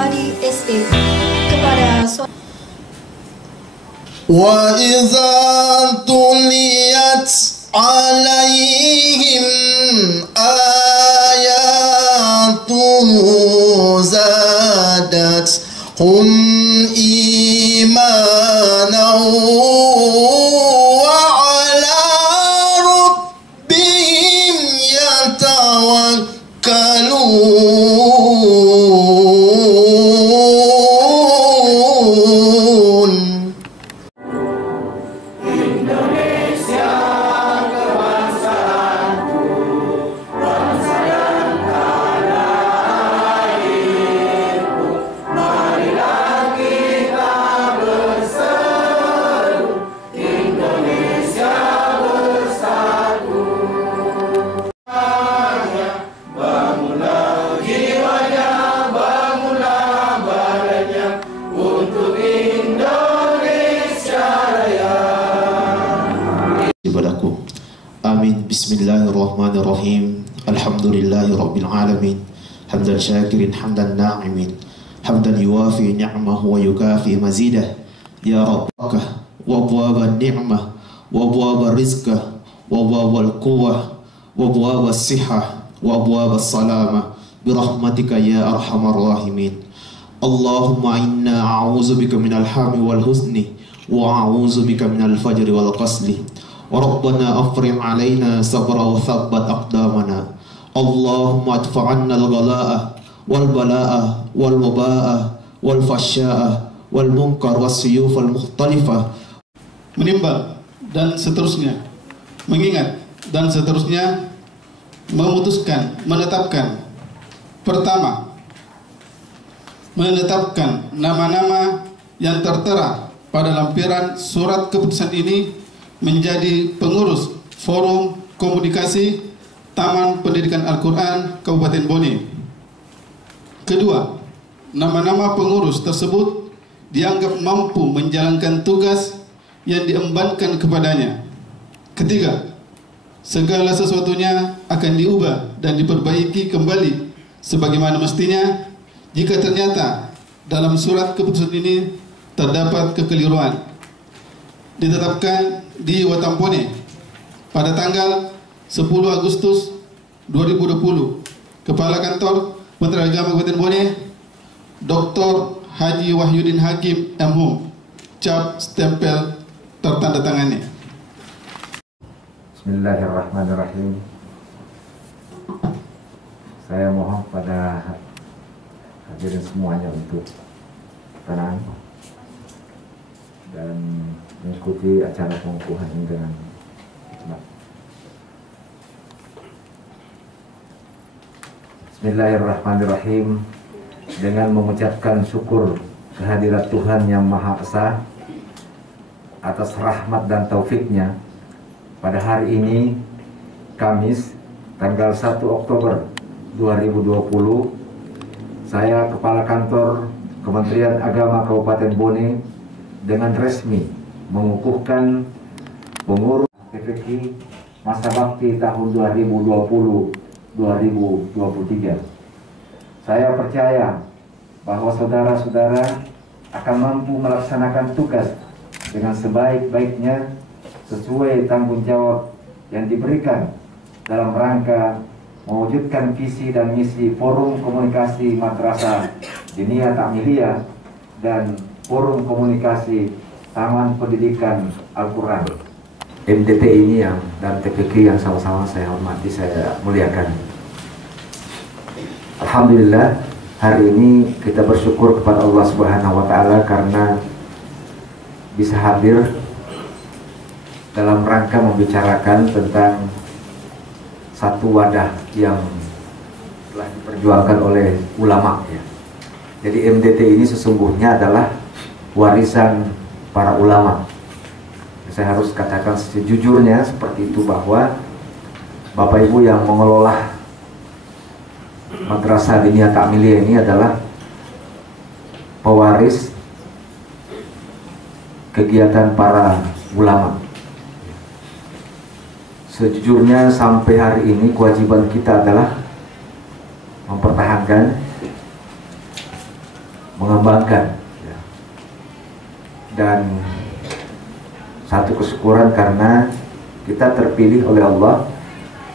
Bali Estate kepada وَإِذَا تُلِيَتْ عَلَيْهِمْ آيَاتُهُ زَادَتْهُمْ إِيمَانًا وَعَلَى رَبِّهِمْ يَتَوَكَّلُونَ. Amin. Bismillahirrahmanirrahim. Alhamdulillahi rabbil alamin. Hamdan syakirin, hamdan na'imin, hamdan yuwafi ni'mahu wa yukafi mazidah. Ya Rabbaka wa abwaba ni'mah wa abwaba rizqah wa abwaba al-quwwah wa abwaba as-sihah wa abwaba as-salamah birahmatika ya arhamar rahimin. Allahumma inna a'udzubika minal hammi wal huzni wa a'udzubika minal fajri wal qasli. Rabbana afrigh alaina sabra wa thabbat aqdamana. Allahumma adfa'anna al-ghalaa'a wal balaa'a wal wabaa'a wal fahsyaa'a wal munkar was suyuf al mukhtalifah. Menimbang dan seterusnya, mengingat dan seterusnya, memutuskan, menetapkan. Pertama, menetapkan nama-nama yang tertera pada lampiran surat keputusan ini menjadi pengurus Forum Komunikasi Taman Pendidikan Al-Quran Kabupaten Bone. Kedua, nama-nama pengurus tersebut dianggap mampu menjalankan tugas yang diembankan kepadanya. Ketiga, segala sesuatunya akan diubah dan diperbaiki kembali sebagaimana mestinya jika ternyata dalam surat keputusan ini terdapat kekeliruan. Ditetapkan di Watampone pada tanggal 10 Agustus 2020. Kepala Kantor Menteri Agama Kabupaten Bone, Dr. Haji Wahyudin Hakim MH, cap stempel tertandatangani. Bismillahirrahmanirrahim. Saya mohon pada hadirin semuanya untuk tenang dan mengikuti acara pengukuhan ini dengan hikmat. Bismillahirrahmanirrahim. Dengan mengucapkan syukur kehadirat Tuhan Yang Maha Esa atas rahmat dan taufiknya, pada hari ini Kamis tanggal 1 Oktober 2020, saya Kepala Kantor Kementerian Agama Kabupaten Bone dengan resmi mengukuhkan pengurus PPK Masa Bakti tahun 2020-2023. Saya percaya bahwa saudara-saudara akan mampu melaksanakan tugas dengan sebaik-baiknya sesuai tanggung jawab yang diberikan dalam rangka mewujudkan visi dan misi Forum Komunikasi Madrasah Diniyah Ta'miliyah dan Forum Komunikasi Taman Pendidikan Al-Quran. MDT ini dan TPK yang sama-sama saya hormati, saya muliakan. Alhamdulillah, hari ini kita bersyukur kepada Allah Subhanahu wa Ta'ala karena bisa hadir dalam rangka membicarakan tentang satu wadah yang telah diperjuangkan oleh ulama, ya. Jadi MDT ini sesungguhnya adalah warisan para ulama. Saya harus katakan sejujurnya seperti itu, bahwa Bapak Ibu yang mengelola Madrasah Diniyah Ta'miliyah ini adalah pewaris kegiatan para ulama. Sejujurnya sampai hari ini kewajiban kita adalah mempertahankan mengembangkan ya. Dan satu kesyukuran karena kita terpilih oleh Allah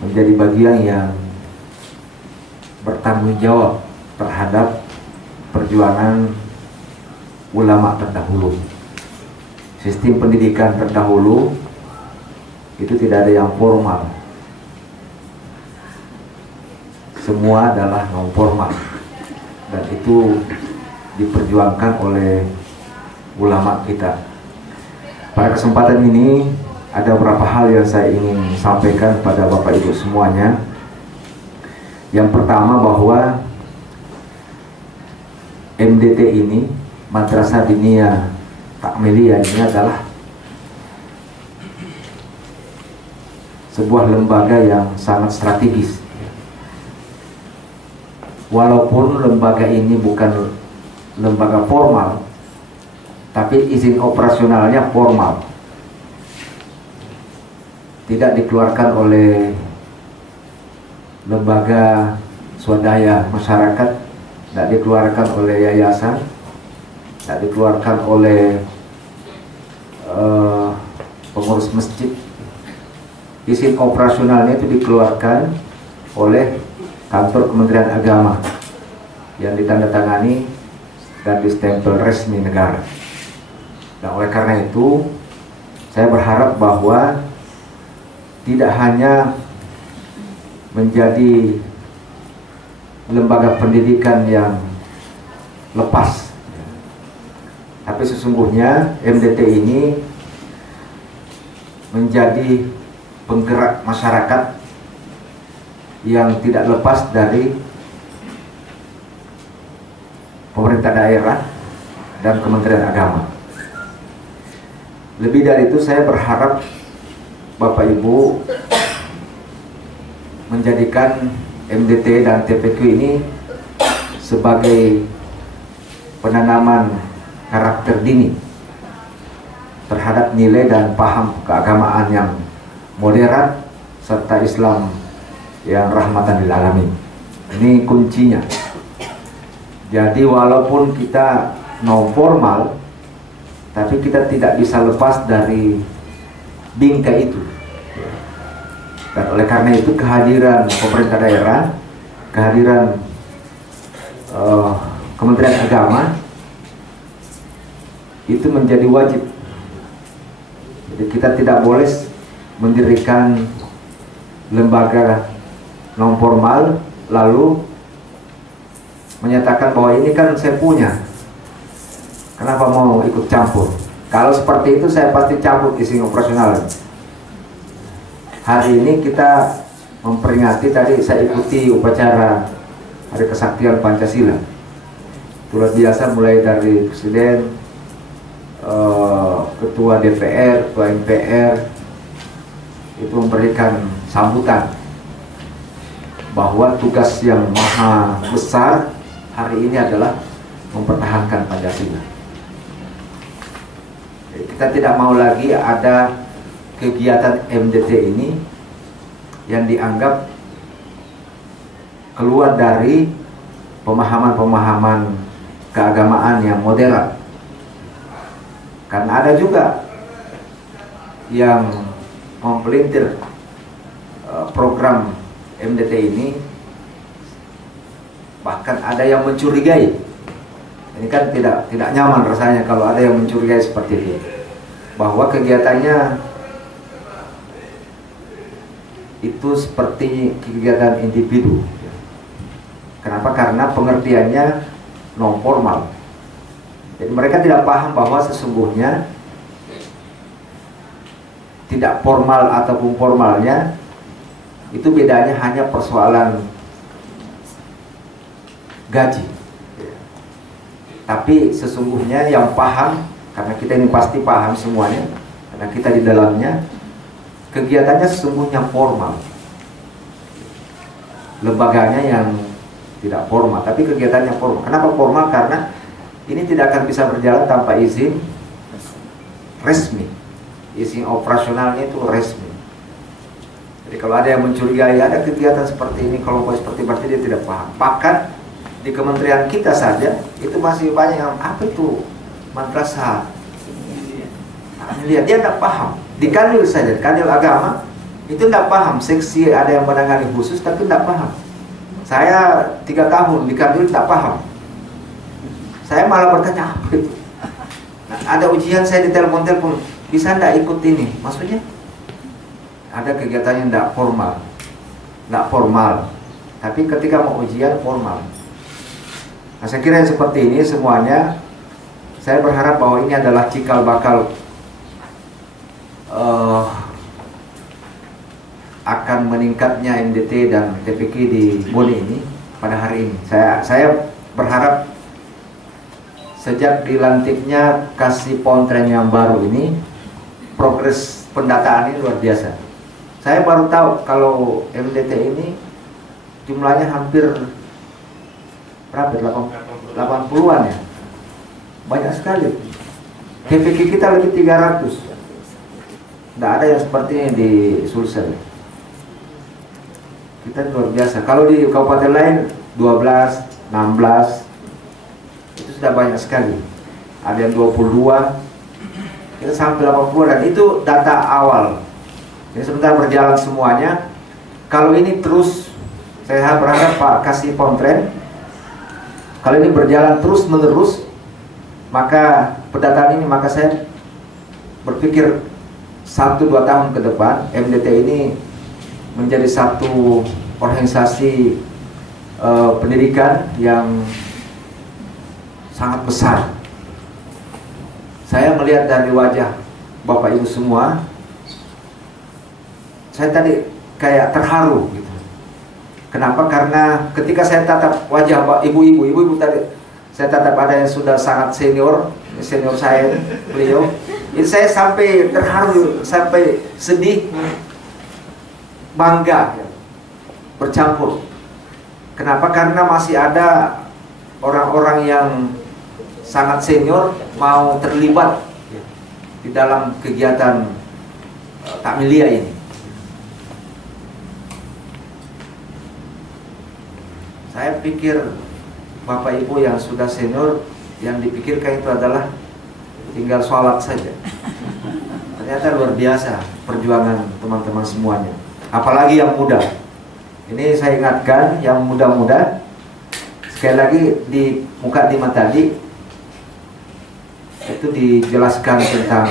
menjadi bagian yang bertanggung jawab terhadap perjuangan ulama terdahulu. Sistem pendidikan terdahulu itu tidak ada yang formal, semua adalah non formal, dan itu diperjuangkan oleh ulama kita. Pada kesempatan ini ada beberapa hal yang saya ingin sampaikan kepada Bapak Ibu semuanya. Yang pertama, bahwa MDT ini, Madrasah Diniyah Takmiliyah, ini adalah sebuah lembaga yang sangat strategis. Walaupun lembaga ini bukan lembaga formal, tapi izin operasionalnya formal. Tidak dikeluarkan oleh lembaga swadaya masyarakat, tidak dikeluarkan oleh yayasan, tidak dikeluarkan oleh pengurus masjid. Izin operasionalnya itu dikeluarkan oleh kantor Kementerian Agama yang ditandatangani dan distempel resmi negara. Dan oleh karena itu, saya berharap bahwa tidak hanya menjadi lembaga pendidikan yang lepas, tapi sesungguhnya MDT ini menjadi penggerak masyarakat yang tidak lepas dari pemerintah daerah dan Kementerian Agama. Lebih dari itu, saya berharap Bapak Ibu menjadikan MDT dan TPQ ini sebagai penanaman karakter dini terhadap nilai dan paham keagamaan yang moderat serta Islam yang rahmatan lil alamin. Ini kuncinya. Jadi walaupun kita non formal, tapi kita tidak bisa lepas dari bingkai itu. Dan oleh karena itu, kehadiran pemerintah daerah, kehadiran Kementerian Agama itu menjadi wajib. Jadi kita tidak boleh mendirikan lembaga non formal lalu menyatakan bahwa ini kan saya punya, kenapa mau ikut campur. Kalau seperti itu, saya pasti cabut izin operasional. Hari ini kita memperingati, tadi saya ikuti upacara Hari Kesaktian Pancasila. Luar biasa, mulai dari Presiden, Ketua DPR, Ketua MPR, itu memberikan sambutan bahwa tugas yang maha besar hari ini adalah mempertahankan Pancasila. Kita tidak mau lagi ada kegiatan MDT ini yang dianggap keluar dari pemahaman-pemahaman keagamaan yang moderat. Karena ada juga yang mempelintir program MDT ini, bahkan ada yang mencurigai. Ini kan tidak nyaman rasanya kalau ada yang mencurigai seperti itu, bahwa kegiatannya itu seperti kegiatan individu. Kenapa? Karena pengertiannya non formal. Jadi mereka tidak paham bahwa sesungguhnya tidak formal ataupun formalnya itu bedanya hanya persoalan gaji. Tapi sesungguhnya yang paham, karena kita ini pasti paham semuanya, karena kita di dalamnya, kegiatannya sesungguhnya formal. Lembaganya yang tidak formal, tapi kegiatannya formal. Kenapa formal? Karena ini tidak akan bisa berjalan tanpa izin resmi. Izin operasionalnya itu resmi. Jadi kalau ada yang mencurigai ada kegiatan seperti ini, kelompok seperti berarti dia tidak paham. Bahkan di kementerian kita saja itu masih banyak yang apa itu madrasah. Lihat dia tidak paham. Di Kanwil saja, Kanwil agama itu tidak paham. Seksi ada yang menangani khusus tapi tidak paham. Saya 3 tahun di Kanwil tidak paham. Saya malah bertanya apa itu. Nah, ada ujian saya ditelepon-telepon, bisa tidak ikut ini? Maksudnya ada kegiatan yang tidak formal, tapi ketika mau ujian formal. Nah, saya kira seperti ini semuanya. Saya berharap bahwa ini adalah cikal bakal akan meningkatnya MDT dan TPQ di Bone ini pada hari ini. Saya berharap sejak dilantiknya Kasih Pontren yang baru ini, progres pendataan ini luar biasa. Saya baru tahu kalau MDT ini jumlahnya hampir berapa? 80-an ya. Banyak sekali. TPQ kita lebih 300. Tidak ada yang seperti ini di Sulsel. Kita luar biasa. Kalau di kabupaten lain 12, 16 itu sudah banyak sekali. Ada yang 22, kita sampai 80 dan itu data awal. Jadi sebentar berjalan semuanya. Kalau ini terus, saya berharap Pak Kasih Pontren, kalau ini berjalan terus menerus, maka pendataan ini, maka saya berpikir 1-2 tahun ke depan MDT ini menjadi satu organisasi pendidikan yang sangat besar. Saya melihat dari wajah Bapak Ibu semua, saya tadi kayak terharu gitu. Kenapa? Karena ketika saya tatap wajah ibu-ibu tadi, saya tatap ada yang sudah sangat senior saya, beliau. Itu saya sampai terharu, sampai sedih, bangga, bercampur. Kenapa? Karena masih ada orang-orang yang sangat senior mau terlibat di dalam kegiatan takmiliyah ini. Saya pikir Bapak Ibu yang sudah senior, yang dipikirkan itu adalah tinggal sholat saja. Ternyata luar biasa perjuangan teman-teman semuanya. Apalagi yang muda. Ini saya ingatkan yang muda-muda, sekali lagi di muka 5 tadi itu dijelaskan tentang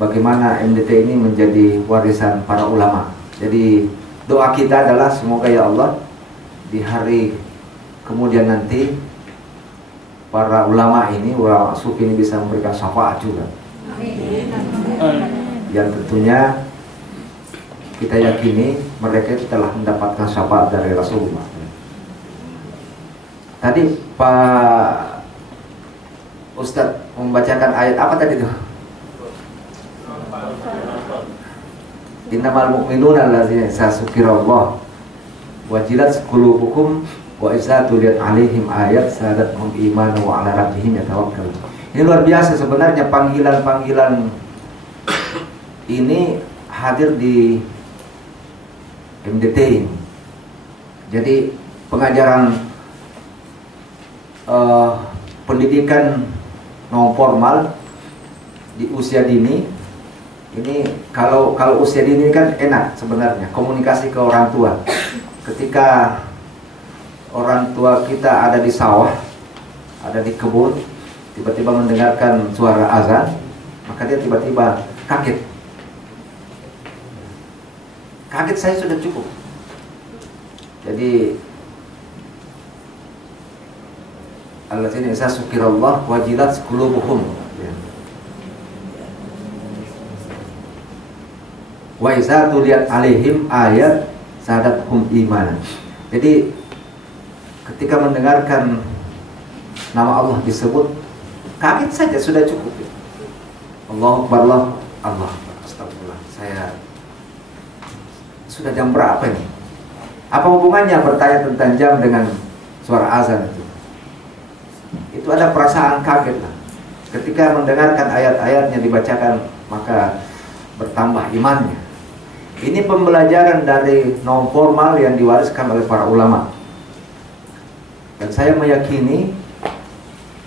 bagaimana MDT ini menjadi warisan para ulama. Jadi doa kita adalah semoga ya Allah di hari kemudian nanti para ulama ini, ulama sufi ini bisa memberikan syafaat juga. Yang tentunya kita yakini mereka telah mendapatkan syafaat dari Rasulullah. Tadi Pak Ustadz membacakan ayat apa tadi tuh? Innamal mu'minuna allazina dzukirallah wajilat qulubuhum wa idza tuliyat alaihim ayat sadatuhum imanan wa ala rabbihim yatawakkalun. Ini luar biasa sebenarnya panggilan-panggilan ini hadir di MDT ini. Jadi pengajaran pendidikan non formal di usia dini ini, kalau usia dini kan enak sebenarnya komunikasi ke orang tua. Ketika orang tua kita ada di sawah, ada di kebun, tiba-tiba mendengarkan suara azan, maka dia tiba-tiba kaget. Kaget saya sudah cukup. Jadi alladzina idza dzukirallah wajilat qulubuhum wa idza tuliyat alaihim ayat zadatuhum imanan. Jadi ketika mendengarkan nama Allah disebut, kaget saja sudah cukup. Allahu Akbar, Allah, astagfirullah. Saya sudah jam berapa ini? Apa hubungannya bertanya tentang jam dengan suara azan itu? Itu ada perasaan kaget lah. Ketika mendengarkan ayat-ayatnya dibacakan, maka bertambah imannya. Ini pembelajaran dari non formal yang diwariskan oleh para ulama. Dan saya meyakini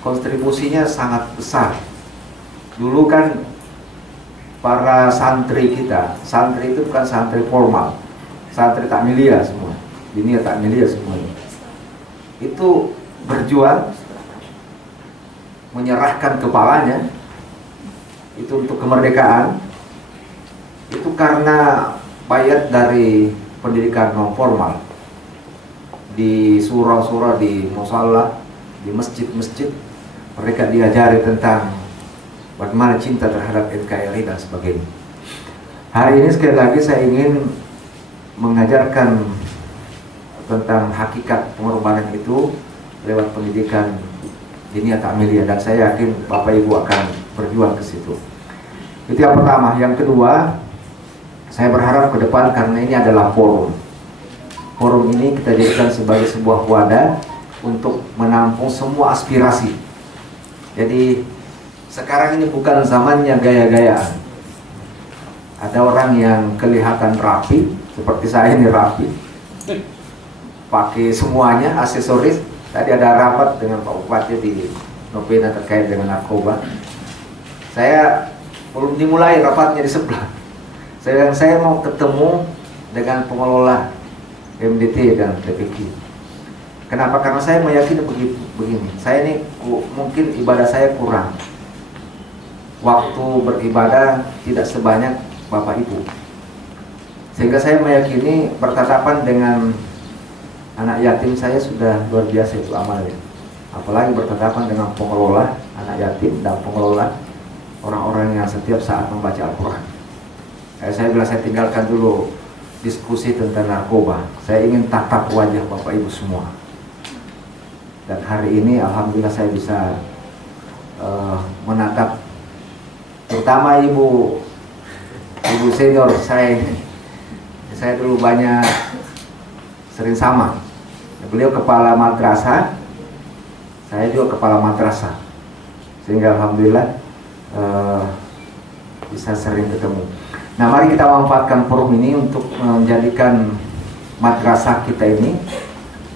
kontribusinya sangat besar. Dulu kan para santri kita, santri itu bukan santri formal, santri takmiliyah semua, diniyah takmiliyah semuanya, itu berjuang menyerahkan kepalanya itu untuk kemerdekaan, itu karena bayat dari pendidikan non formal di surau-surau, di musalla, di masjid-masjid. Mereka diajari tentang bagaimana cinta terhadap NKRI dan sebagainya. Hari ini sekali lagi saya ingin mengajarkan tentang hakikat pengorbanan itu lewat pendidikan diniyah takmiliyah, dan saya yakin Bapak Ibu akan berjuang ke situ. Itu yang pertama. Yang kedua, saya berharap ke depan, karena ini adalah forum. Forum ini kita jadikan sebagai sebuah wadah untuk menampung semua aspirasi. Jadi sekarang ini bukan zamannya gaya-gayaan. Ada orang yang kelihatan rapi, seperti saya ini rapi, pakai semuanya, aksesoris. Tadi ada rapat dengan Pak Bupati di Novena terkait dengan narkoba. Saya belum dimulai rapatnya di sebelah. Saya mau ketemu dengan pengelola MDT dan TPQ. Kenapa? Karena saya meyakini begini. Saya ini mungkin ibadah saya kurang. Waktu beribadah tidak sebanyak Bapak Ibu. Sehingga saya meyakini bertatapan dengan anak yatim saya sudah luar biasa itu amalnya. Apalagi bertatapan dengan pengelola anak yatim dan pengelola orang-orang yang setiap saat membaca Al-Quran. Saya bilang saya tinggalkan dulu diskusi tentang narkoba. Saya ingin tatap wajah Bapak Ibu semua. Dan hari ini alhamdulillah saya bisa menatap terutama ibu senior saya dulu banyak sering sama. Beliau kepala madrasah, saya juga kepala madrasah, sehingga alhamdulillah bisa sering ketemu. Nah, mari kita manfaatkan forum ini untuk menjadikan madrasah kita ini,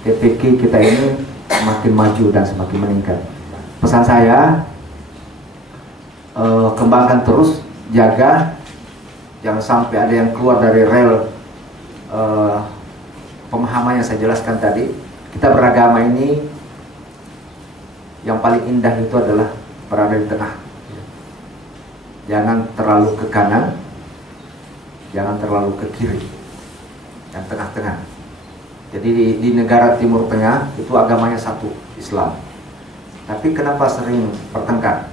TPQ kita ini semakin maju dan semakin meningkat. Pesan saya, kembangkan terus, jaga, jangan sampai ada yang keluar dari rel pemahaman yang saya jelaskan tadi. Kita beragama ini yang paling indah itu adalah berada di tengah. Jangan terlalu ke kanan, jangan terlalu ke kiri, dan tengah-tengah. Jadi di negara Timur Tengah itu agamanya satu, Islam. Tapi kenapa sering bertengkar?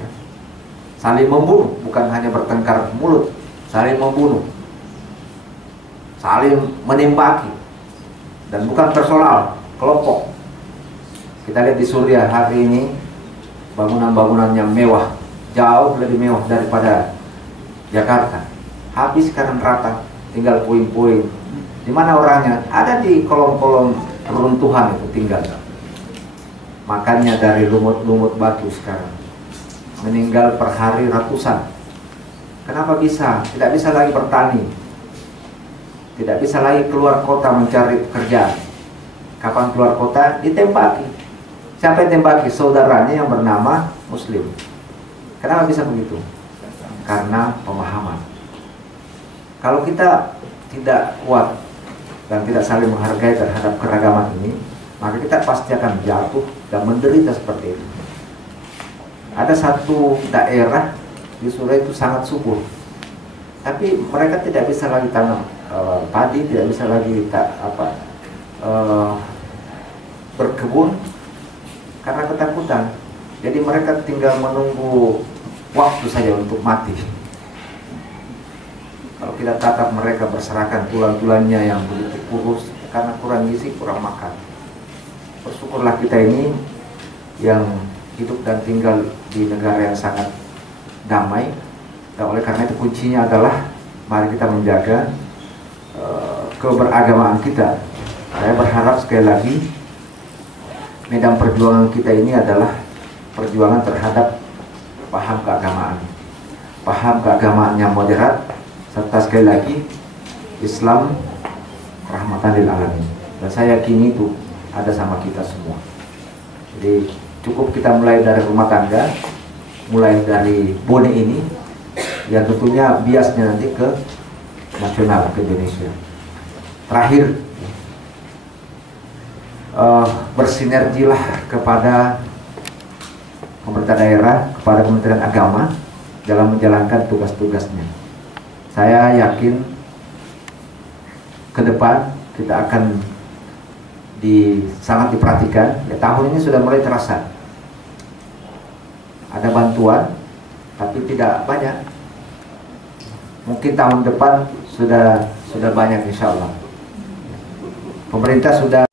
Ya. Saling membunuh, bukan hanya bertengkar mulut, saling membunuh, saling menembaki, dan bukan personal, kelompok. Kita lihat di Suriah hari ini bangunan-bangunannya mewah, jauh lebih mewah daripada Jakarta. Habis sekarang rata, tinggal puing-puing. Di mana orangnya? Ada di kolong-kolong reruntuhan itu tinggal. Makannya dari lumut-lumut batu sekarang. Meninggal per hari ratusan. Kenapa bisa? Tidak bisa lagi bertani. Tidak bisa lagi keluar kota mencari pekerjaan. Kapan keluar kota? Ditembaki. Siapa yang tembaki? Saudaranya yang bernama Muslim. Kenapa bisa begitu? Karena pemahaman. Kalau kita tidak kuat dan tidak saling menghargai terhadap keragaman ini, maka kita pasti akan jatuh dan menderita seperti itu. Ada satu daerah di Suriah itu sangat subur, tapi mereka tidak bisa lagi tanam padi, tidak bisa lagi berkebun karena ketakutan. Jadi mereka tinggal menunggu waktu saja untuk mati. Kalau kita tatap mereka berserakan tulang-tulangnya yang begitu kurus karena kurang gizi, kurang makan. Bersyukurlah kita ini yang hidup dan tinggal di negara yang sangat damai. Dan oleh karena itu kuncinya adalah mari kita menjaga keberagamaan kita. Saya berharap sekali lagi medan perjuangan kita ini adalah perjuangan terhadap paham keagamaan. Paham keagamaan yang moderat, serta sekali lagi Islam rahmatan lil alamin. Dan saya yakini itu ada sama kita semua. Jadi cukup kita mulai dari rumah tangga, mulai dari bone ini, yang tentunya biasnya nanti ke nasional, ke Indonesia. Terakhir, bersinergilah kepada pemerintah daerah, kepada Kementerian Agama dalam menjalankan tugas-tugasnya. Saya yakin ke depan kita akan sangat diperhatikan. Ya, tahun ini sudah mulai terasa. Ada bantuan, tapi tidak banyak. Mungkin tahun depan sudah banyak, insya Allah. Pemerintah sudah